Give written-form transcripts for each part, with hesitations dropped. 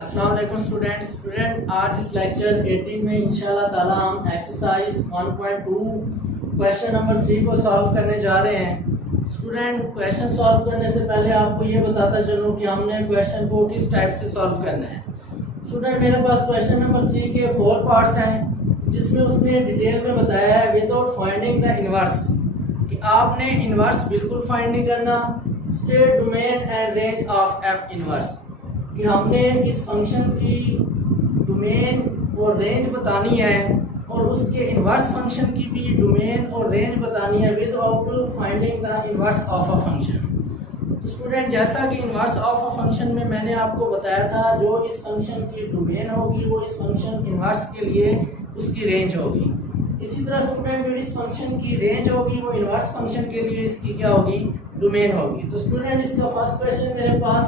अस्सलाम वालेकुम स्टूडेंट आज इस लेक्चर 18 में इंशाल्लाह ताला हम एक्सरसाइज 1.2 क्वेश्चन नंबर 3 को सॉल्व करने जा रहे हैं। स्टूडेंट, क्वेश्चन सॉल्व करने से पहले आपको ये बताता चलूं कि हमने क्वेश्चन को किस टाइप से सॉल्व करना है। स्टूडेंट, मेरे पास क्वेश्चन नंबर 3 के 4 पार्ट्स हैं जिसमें उसने डिटेल में बताया है विदाउट फाइंडिंग द इनवर्स कि आपने इनवर्स बिल्कुल फाइंड नहीं करना। State domain and range of F inverse कि हमने इस फंक्शन की डोमेन और रेंज बतानी है और उसके इनवर्स फंक्शन की भी डोमेन और रेंज बतानी है without finding the inverse of a function. तो स्टूडेंट, जैसा कि इनवर्स ऑफ अ फंक्शन में मैंने आपको बताया था, जो इस फंक्शन की डोमेन होगी वो इस फंक्शन इनवर्स के लिए उसकी रेंज होगी। इसी तरह स्टूडेंट, जो इस फंक्शन की रेंज होगी वो इनवर्स फंक्शन के लिए इसकी क्या होगी, डोमेन होगी। तो स्टूडेंट, इसका फर्स्ट क्वेश्चन मेरे पास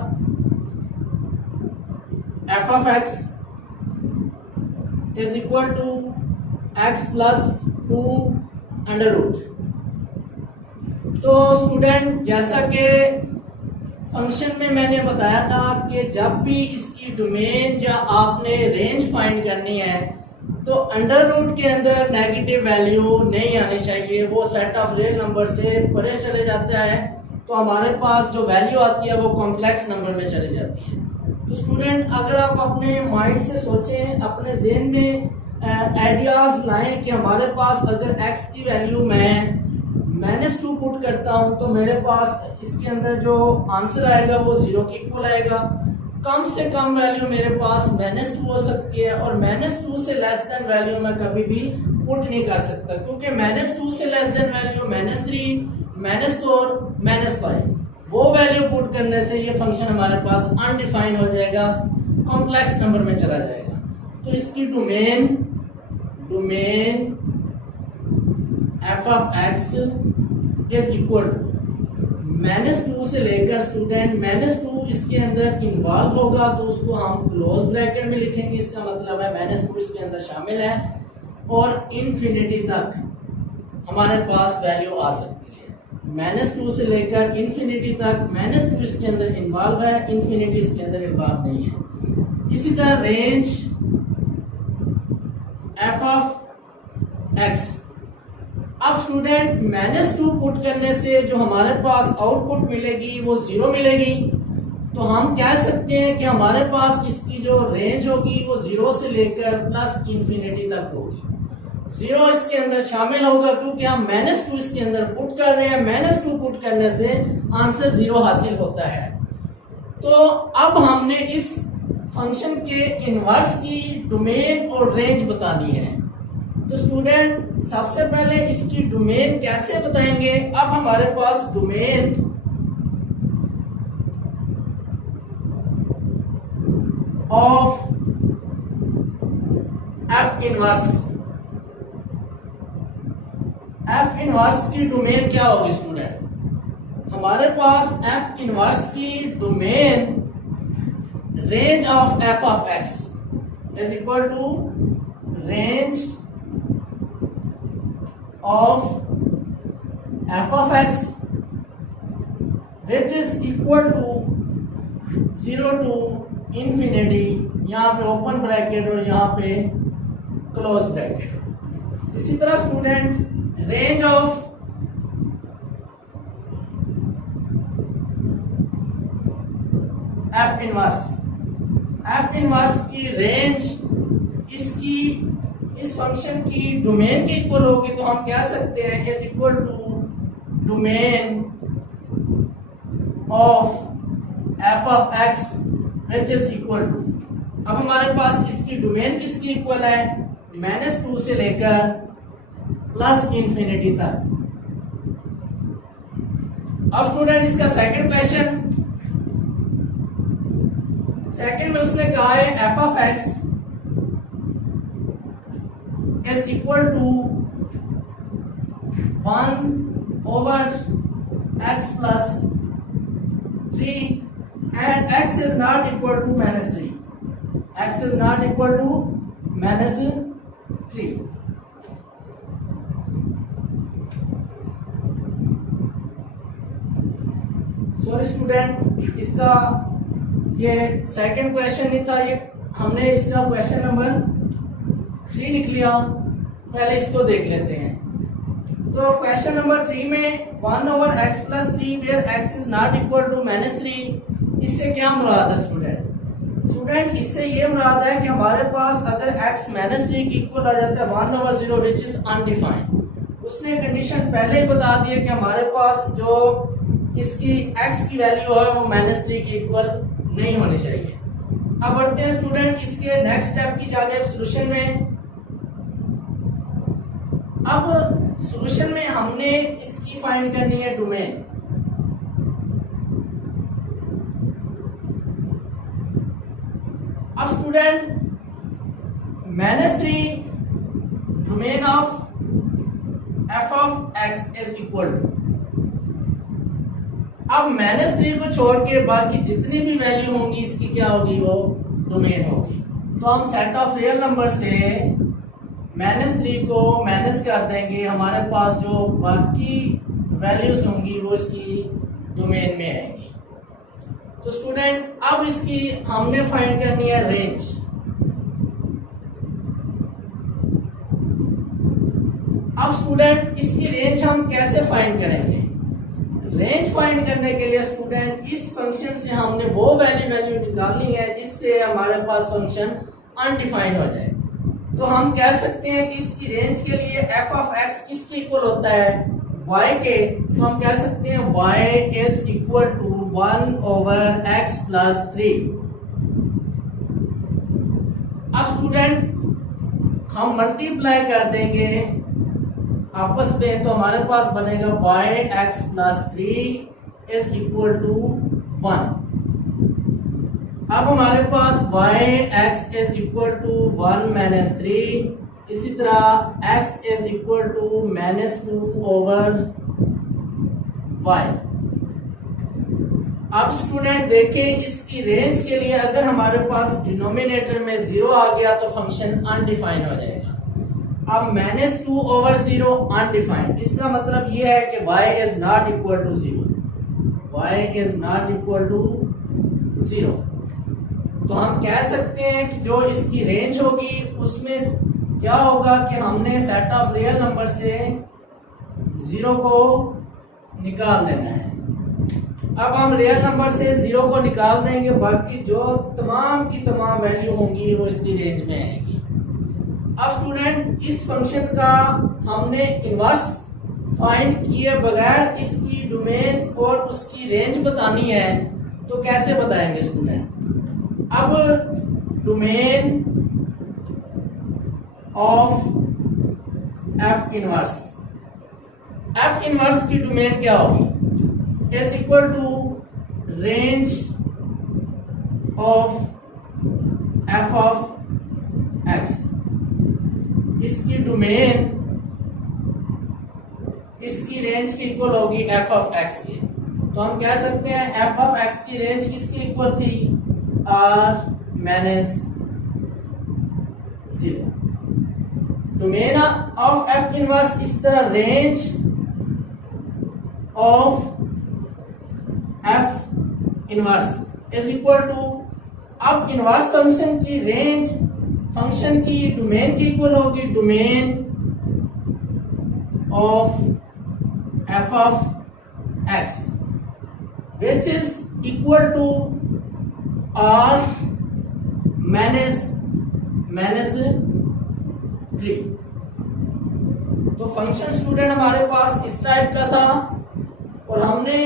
f of x is equal to x plus 2 under root. तो स्टूडेंट, जैसा कि फंक्शन में मैंने बताया था कि जब भी इसकी डोमेन या आपने रेंज फाइंड करनी है तो अंडर रूट के अंदर नेगेटिव वैल्यू नहीं आनी चाहिए, वो सेट ऑफ रियल नंबर से परे चले जाता है तो हमारे पास जो वैल्यू आती है वो कॉम्प्लेक्स नंबर में चली जाती है। तो स्टूडेंट, अगर आप अपने माइंड से सोचें, अपने जेहन में आइडियाज लाएं कि हमारे पास अगर x की वैल्यू मैं -2 पुट करता हूं तो मेरे पास इसके अंदर जो आंसर आएगा वो 0 के इक्वल आएगा। कम से कम वैल्यू मेरे पास -2 हो सकती है और -2 से लेस देन वैल्यू मैं कभी भी पुट नहीं कर सकता, क्योंकि -2 से लेस देन वैल्यू -3, -4, -5 वो वैल्यू पुट करने से ये फंक्शन हमारे पास अनडिफाइंड हो जाएगा, कॉम्प्लेक्स नंबर में चला जाएगा। तो इसकी domain f of x is equal to -2 से लेकर स्टूडेंट -2 इसके अंदर इन्वॉल्व होगा तो उसको हम क्लोज ब्रैकेट में लिखेंगे। इसका मतलब है -2 इसके अंदर शामिल है और इन्फिनिटी तक हमारे पास वैल्यू आ सकती है। -2 से लेकर इन्फिनिटी तक -2 इसके अंदर इन्वॉल्व है, इन्फिनिटी इसके अंदर इन्वॉल्व नहीं है। इसी तरह रेंज f of x, अब स्टूडेंट -2 पुट करने से जो हमारे पास आउटपुट मिलेगी वो 0 मिलेगी। तो हम कह सकते हैं कि हमारे पास इसकी जो रेंज होगी वो 0 से लेकर प्लस इन्फिनिटी तक होगी। 0 इसके अंदर शामिल होगा क्योंकि हम -2 इसके अंदर पुट कर रहे हैं। -2 पुट करने से आंसर 0 हासिल होता है। तो अब हमने इस फंक्शन के इनवर्स की डोमेन और रेंज बतानी है। तो स्टूडेंट, सबसे पहले इसकी डोमेन कैसे बताएंगे। अब हमारे पास डोमेन ऑफ f इनवर्स की डोमेन क्या होगी स्टूडेंट। हमारे पास f इनवर्स की domain range of f of x is equal to range of f of x which is equal to 0 to infinity, यहाँ पे ओपन ब्रैकेट और यहाँ पे क्लोज ब्रैकेट। इसी तरह student, range of f inverse की range इसकी इस फंक्शन की डोमेन के इक्वल होगी। तो हम कह सकते हैं is equal to domain of f of x which is equal to, अब हमारे पास इसकी डोमेन किसकी इक्वल है, -2 से लेकर प्लस इन्फिनिटी तक। अब स्टूडेंट, इसका सेकंड क्वेश्चन, सेकंड में उसने कहा है f of x is equal to 1 over x plus 3 and x is not equal to -3. X is not equal to -3. Sorry student, इसका ये सेकंड क्वेश्चन नहीं था, ये हमने इसका क्वेश्चन नंबर 3 लिख लिया। पहले इसको देख लेते हैं। तो क्वेश्चन नंबर 3 में 1/x + 3 where x is not equal to -3, इससे क्या मुराद है स्टूडेंट? इससे ये मुराद है कि हमारे पास अगर x -3 की इक्वल आ जाता है 1/0 विच इज अनडिफाइंड। उसने कंडीशन पहले ही बता दी है कि हमारे पास जो इसकी x की वैल्यू है वो -3 की इक्वल नहीं होनी चाहिए। अब बढ़ते हैं स्टूडेंट इसके नेक्स्ट स्टेप की जानिब सॉल्यूशन में। अब सॉल्यूशन में हमने इसकी फाइंड करनी है डोमेन। अब student -3 domain of f(x) is equal to, अब -3 को छोड़ के बाकी जितनी भी वैल्यू होंगी इसकी क्या होगी, वो डोमेन होगी। तो हम सेट ऑफ रियल नंबर से -3 को माइनस कर देंगे, हमारे पास जो बाकी वैल्यूज होंगी वो इसकी डोमेन में आएंगी। तो स्टूडेंट अब इसकी हमने फाइंड करनी है रेंज। अब स्टूडेंट इसकी रेंज हम कैसे फाइंड करेंगे? रेंज फाइंड करने के लिए स्टूडेंट इस फंक्शन से हमने वो वैल्यू निकालनी है जिससे हमारे पास फंक्शन अनडिफाइंड हो जाए। तो हम कह सकते हैं कि इसकी रेंज के लिए f(x) किसके इक्वल होता है, y के। तो हम कह सकते हैं y is equal to 1/x + 3। अब स्टूडेंट हम मल्टीप्लाई कर देंगे आपस में, तो हमारे पास बनेगा yx + 3 इज इक्वल टू 1। अब हमारे पास yx इज इक्वल टू 1 - 3, इसी तरह x is equal to -2/y। अब स्टूडेंट देखें इसकी रेंज के लिए अगर हमारे पास डिनोमिनेटर में 0 आ गया तो फंक्शन अनडिफाइंड हो जाएगा। अब -2/0 अनडिफाइंड, इसका मतलब ये है कि y is not equal to 0, y is not equal to 0। तो हम कह सकते हैं कि जो इसकी रेंज होगी उसमें क्या होगा कि हमने सेट ऑफ रियल नंबर से 0 को निकाल देना है। अब हम रियल नंबर से 0 को निकाल देंगे, बाकी जो तमाम की तमाम वैल्यू होंगी वो इसकी रेंज में आएगी। अब स्टूडेंट इस फंक्शन का हमने इनवर्स फाइंड किए बगैर इसकी डोमेन और उसकी रेंज बतानी है, तो कैसे बताएंगे स्टूडेंट? अब डोमेन ऑफ f इनवर्स की डोमेन क्या होगी, is equal to range of f(x). इसकी डोमेन इसकी रेंज की इक्वल होगी f(x) की। तो हम कह सकते हैं f(x) की रेंज किसकी इक्वल थी, r - 0। Domain of f inverse इस तरह range of f inverse is equal to, अब इनवर्स फंक्शन की रेंज फंक्शन की डोमेन की इक्वल होगी domain of f(x) which is equal to r -3। तो फंक्शन स्टूडेंट हमारे पास इस टाइप का था और हमने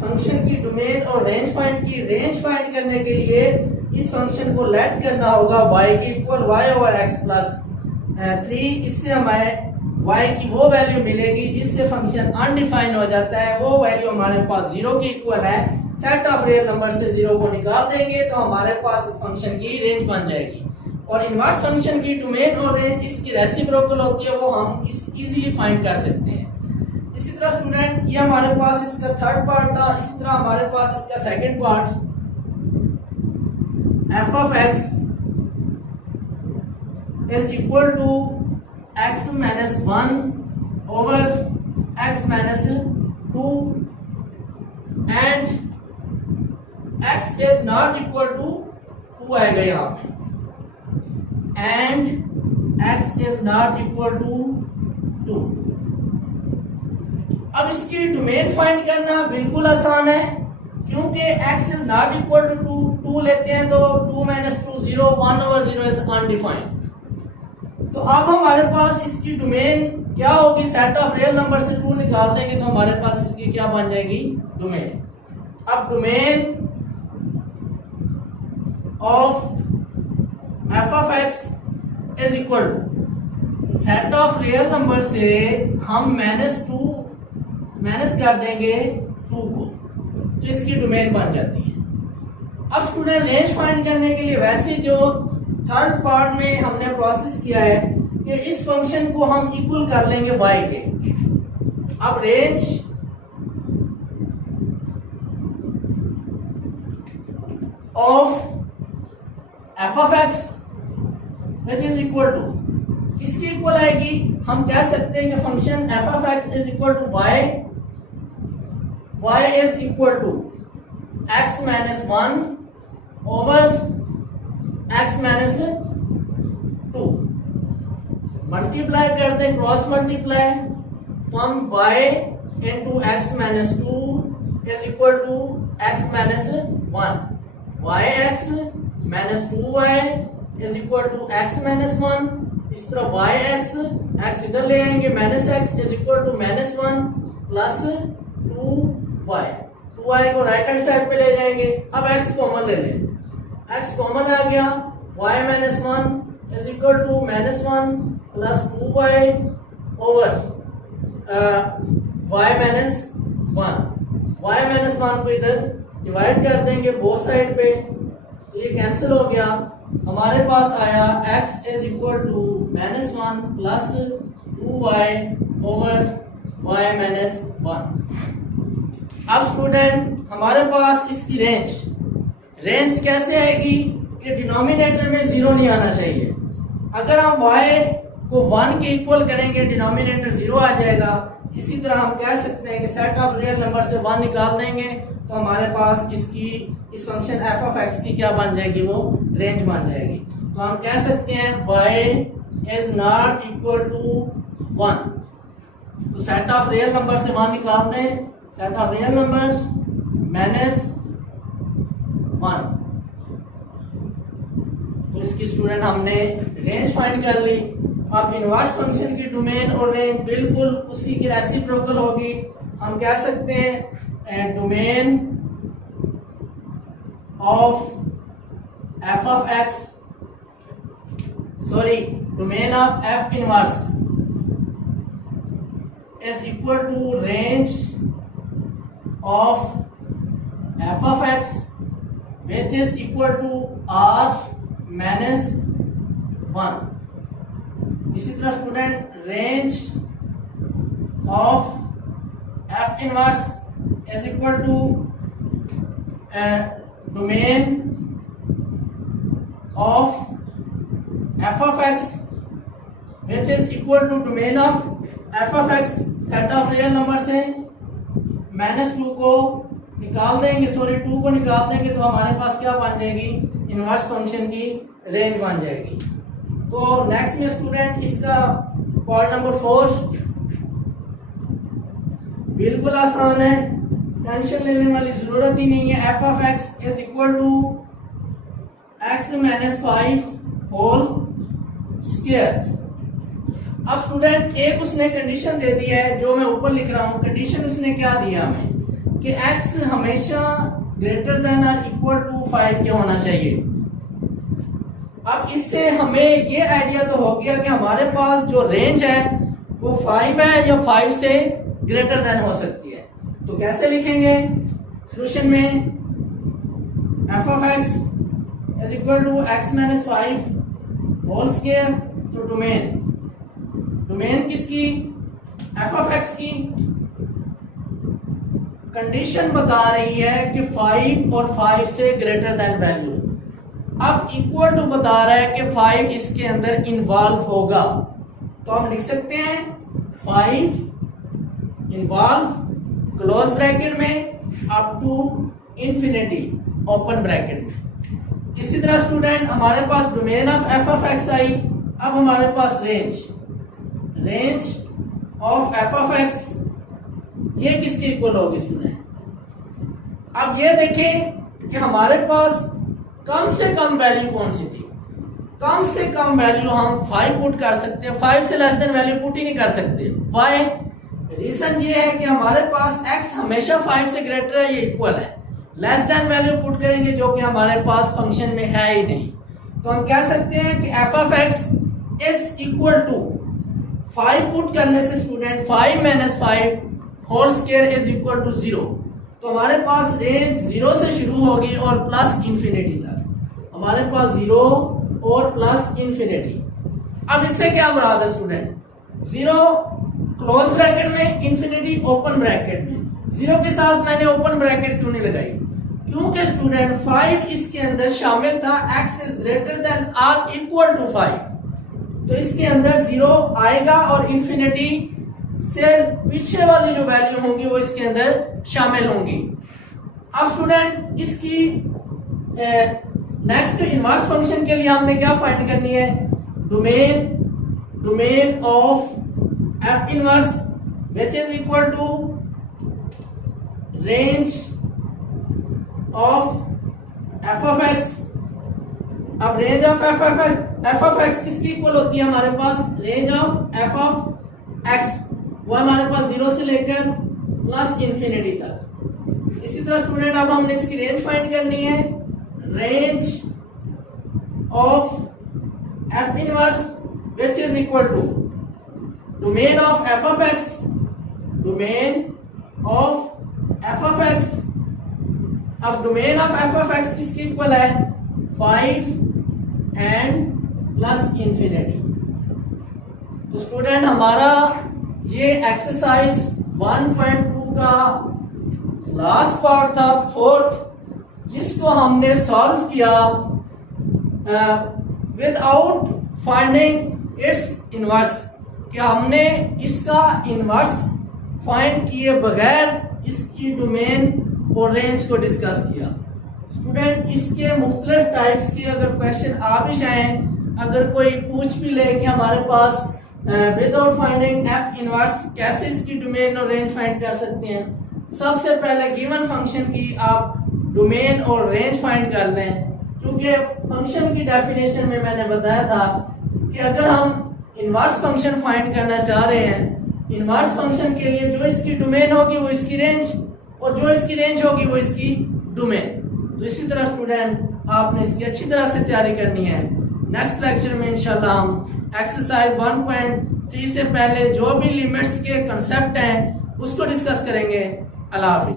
फंक्शन की डोमेन और रेंज फाइंड की। रेंज फाइंड करने के लिए इस फंक्शन को लेट करना होगा y की इक्वल y/x + 3। इससे हमें y की वो वैल्यू मिलेगी जिससे फंक्शन अनडिफाइंड हो जाता है। वो वैल्यू हमारे पास 0 की इक्वल है। सेट ऑफ रियल नंबर से 0 को निकाल देंगे तो हमारे पास इस फंक्शन की रेंज बन जाएगी। और इनवर्स फंक्शन की डोमेन और रेंज इसकी रेसिप्रोकल होती है, वो हम इजीली फाइंड कर सकते हैं। इसी तरह स्टूडेंट ये हमारे पास इसका थर्ड पार्ट था। इसी तरह हमारे पास इसका second part f(x) is equal to x - 1/x - 2 and x is not equal to 2 आएगा यहाँ पे, and x is not equal to 2। अब इसकी डोमेन फाइंड करना बिल्कुल आसान है, क्योंकि x is not equal to 2 लेते हैं तो 2 माइनस 2 0, 1/0 इज अनडिफाइंड। तो अब हमारे पास इसकी डोमेन क्या होगी, सेट ऑफ रियल नंबर से 2 निकाल देंगे तो हमारे पास इसकी क्या बन जाएगी, डोमेन। अब domain of F of X is equal to set of real number से हम माइनस कर देंगे 2 को, तो इसकी डोमेन बन जाती है। अब स्टूडेंट रेंज फाइंड करने के लिए वैसे जो थर्ड पार्ट में हमने प्रोसेस किया है कि इस फंक्शन को हम इक्वल कर लेंगे y के। अब range of F of X which is equal to, किसकी इक्वल आएगी, हम कह सकते हैं कि function F of X is equal to y is equal to x minus 1 over x minus 2। Multiply कर दें, क्रॉस मल्टीप्लाई, तो हम y into X minus 2 is equal to x minus 1, yx minus 2y is equal to x minus 1। इस तरह yx, x इधर ले आएंगे, minus x is equal to minus 1 plus 2y, 2y को राइट हैंड साइड पे ले जाएंगे। अब x कॉमन ले लें, x कॉमन आ गया, y minus 1 is equal to minus 1 plus 2y over y minus 1 को इधर डिवाइड कर देंगे बोथ साइड पे, तो ये कैंसिल हो गया। हमारे पास आया x is equal to minus 1 plus 2y over y minus 1। अब स्टूडेंट हमारे पास इसकी रेंज कैसे आएगी कि डिनोमिनेटर में 0 नहीं आना चाहिए। अगर हम y को 1 के इक्वल करेंगे डिनोमिनेटर 0 आ जाएगा। इसी तरह हम कह सकते हैं कि सेट ऑफ रियल नंबर से 1 निकाल देंगे तो हमारे पास इस फंक्शन एफ ऑफ एक्स की क्या बन जाएगी, वो रेंज बन जाएगी। तो हम कह सकते हैं y is not equal to 1, तो सेट ऑफ रियल नंबर से 1 निकाल दें, set of real number minus 1, तो इसकी स्टूडेंट हमने रेंज फाइंड कर ली। अब इनवर्स फंक्शन की डोमेन और रेंज बिल्कुल उसी की रेसिप्रोकल होगी। हम कह सकते हैं domain of F of X, sorry domain of F inverse is equal to range of F of X which is equal to r minus 1। इसी तरह student range of F inverse is equal to domain of F of X which is equal to domain of F of X. Set of real number से minus 2 को निकाल देंगे, sorry 2 को निकाल देंगे तो हमारे पास क्या बन जाएगी, इनवर्स फंक्शन की रेंज बन जाएगी। तो नेक्स्ट में स्टूडेंट इसका पॉइंट नंबर 4 बिल्कुल आसान है, टेंशन लेने वाली जरूरत ही नहीं है। F of X is equal to X minus 5 whole square. अब स्टूडेंट एक उसने कंडीशन दे दी है जो मैं ऊपर लिख रहा हूं। कंडीशन उसने क्या दिया हमें कि x हमेशा ग्रेटर देन और इक्वल टू 5 क्या होना चाहिए। अब इससे हमें ये आइडिया तो हो गया कि हमारे पास जो रेंज है वो 5 है या 5 से ग्रेटर देन हो सकती है। तो कैसे लिखेंगे सॉल्यूशन में, F of X is equal to X minus 5 whole square. तो डोमेन किसकी, एफ ऑफ एक्स की। कंडीशन बता रही है कि 5 और 5 से ग्रेटर देन वैल्यू। अब इक्वल टू बता रहा है कि 5 इसके अंदर इन्वॉल्व होगा, तो हम लिख सकते हैं 5 इन्वॉल्व क्लोज ब्रैकेट में up to infinity open bracket में। इसी तरह स्टूडेंट हमारे पास domain of F of X आई। अब हमारे पास range of F of X ये किसके इक्वल होगी स्टूडेंट? अब ये देखें कि हमारे पास कम से कम वैल्यू कौन सी थी। कम से कम वैल्यू हम 5 पुट कर सकते हैं, 5 से लेस देन वैल्यू पुट ही नहीं कर सकते। वाई? रीजन ये है कि हमारे पास x हमेशा 5 से ग्रेटर है, ये इक्वल है। लेस देन वैल्यू पुट करेंगे जो कि हमारे पास फंक्शन में है ही नहीं, तो हम कह सकते हैं कि f of x is equal to 5 put करने से student 5 minus 5 whole square is equal to 0। तो हमारे पास रेंज 0 से शुरू होगी और प्लस इंफिनिटी तक। हमारे पास 0 और प्लस इंफिनिटी। अब इससे क्या मुराद है स्टूडेंट? 0 क्लोज ब्रैकेट में, इंफिनिटी ओपन ब्रैकेट में। 0 के साथ मैंने ओपन ब्रैकेट क्यों नहीं लगाई? क्योंकि स्टूडेंट 5 इसके अंदर शामिल था, x is greater than or equal to 5, तो इसके अंदर 0 आएगा और इंफिनिटी से पीछे वाली जो वैल्यू होंगी वो इसके अंदर शामिल होंगी। अब स्टूडेंट इसकी नेक्स्ट इनवर्स फंक्शन के लिए हमने क्या फाइंड करनी है? Domain of F inverse which is equal to range of F of X. अब range of F of X किसकी इक्वल होती है हमारे पास? Range of F of X वो हमारे पास 0 से लेकर प्लस इंफिनिटी तक। इसी तरह स्टूडेंट अब हमने इसकी रेंज फाइंड करनी है। Range of F inverse which is equal to domain of F of X, domain of F of X. अब domain of F of X किसकी इक्वल है? 5 एंड प्लस इंफिनिटी। तो स्टूडेंट हमारा ये एक्सरसाइज 1.2 का last part था, 4th, जिसको हमने सॉल्व किया विदाउट फाइंडिंग इट्स इनवर्स, कि हमने इसका इनवर्स फाइंड किए बगैर इसकी डोमेन और रेंज को डिस्कस किया। स्टूडेंट इसके मुख्तलिफ टाइप्स के अगर क्वेश्चन आ भी जाए, अगर कोई पूछ भी ले कि हमारे पास विदाउट फाइंडिंग एफ इनवर्स कैसे इसकी डोमेन और रेंज फाइंड कर सकते हैं, सबसे पहले गिवन फंक्शन की आप डोमेन और रेंज फाइंड कर लें। क्योंकि फंक्शन की डेफिनेशन में मैंने बताया था कि अगर हम इनवर्स फंक्शन फाइंड करना चाह रहे हैं, इनवर्स फंक्शन के लिए जो इसकी डोमेन होगी वो इसकी रेंज, और जो इसकी रेंज होगी वो इसकी डोमेन। तो इसी तरह स्टूडेंट आपने इसकी अच्छी तरह से तैयारी करनी है। नेक्स्ट लेक्चर में इंशाल्लाह हम एक्सरसाइज 1.3 से पहले जो भी लिमिट्स के कंसेप्ट हैं उसको डिस्कस करेंगे। अल्लाह हाफिज़।